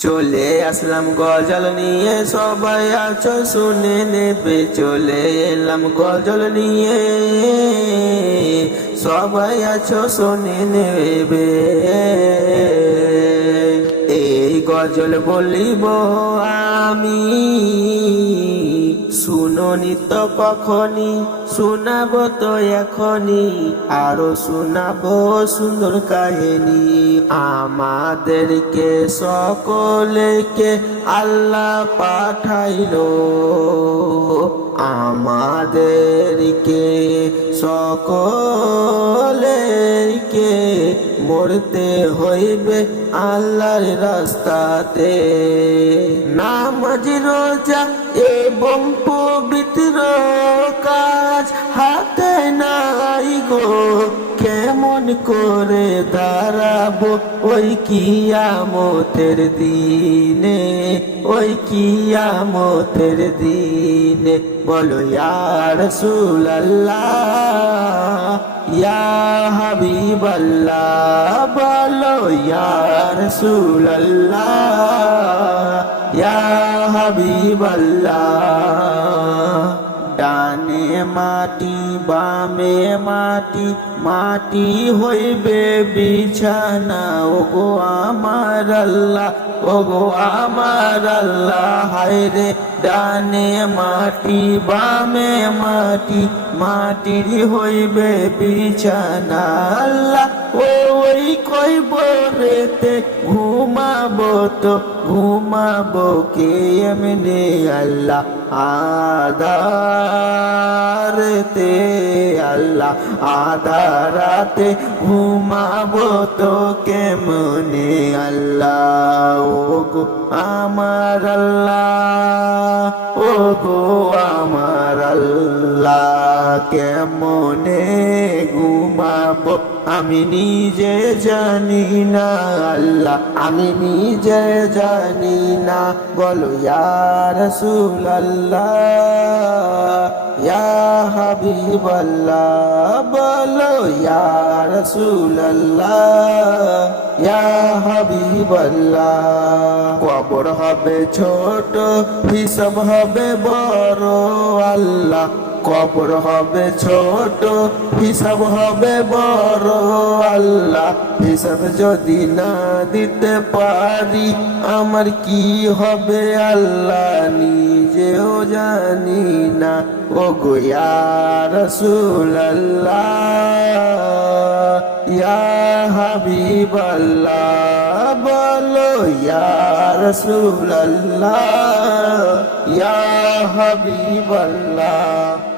চলে আসলাম গজল নিয়ে, সবাই আছো শুনে নেবে। চলে এলাম গজল নিয়ে, সবাই আছো শুনে নেবে। এই গজল বলিব আমি, শুনোনি তো কখনই, শোনাবো তো এখনই, আরো শোনাবো সুন্দর কাহিনী। আমাদেরকে সকলকে আল্লাহ পাঠাইলো, আমাদেরকে সকলকে মরতে হইবে আল্লাহর রাস্তাতে। নামাজ রোজা এবং পবিত্র কাজ হাতে নাই গো, কেমন করে দাঁড়াবো ওই কিয়ামতের দিনে, ওই কিয়ামতের দিনে। বলো ইয়া রাসূলুল্লাহ, ইয়া হাবিবাল্লাহ, বলো ইয়া রাসূলুল্লাহ, ইয়া হাবিবাল্লাহ। ডানে মাটি বামে মাটি, মাটি হইবে বিছানা। ওগো আমার আল্লাহ, ওগো আমার আল্লাহ, হায়রে ডানে মাটি বামে মাটি, মাটির হইবে বিছানা। আল্লাহ ওই কইবরেতে ঘুমাবো তো ঘুমাবো কেমনে আল্লাহ, আধারেতে আল্লাহ, আধারাতে ঘুমাবো তো কেমনে আল্লাহ। ওগো আমার আল্লাহ, ওগো আমার আল্লাহ, কেমনে ঘুমাবো আমি নিজে জানি না আল্লাহ, আমি নিজে জানি না। বলো ইয়া রাসূলুল্লাহ, ইয়া হাবিবাল্লাহ, বলো ইয়া রাসূলুল্লাহ, ইয়া হাবিবাল্লাহ। কবর হবে ছোট, হিসাব হবে বড় আল্লাহ। কবর হবে ছোট, হিসাব হবে বড় আল্লাহ। হিসাব যদি না দিতে পারি আমার কি হবে আল্লাহ, নিজেও জানি না। ওগো ইয়া রাসূলুল্লাহ, ইয়া হাবিবাল্লাহ, বলো ইয়া রাসূলুল্লাহ, ইয়া হাবিবাল্লাহ।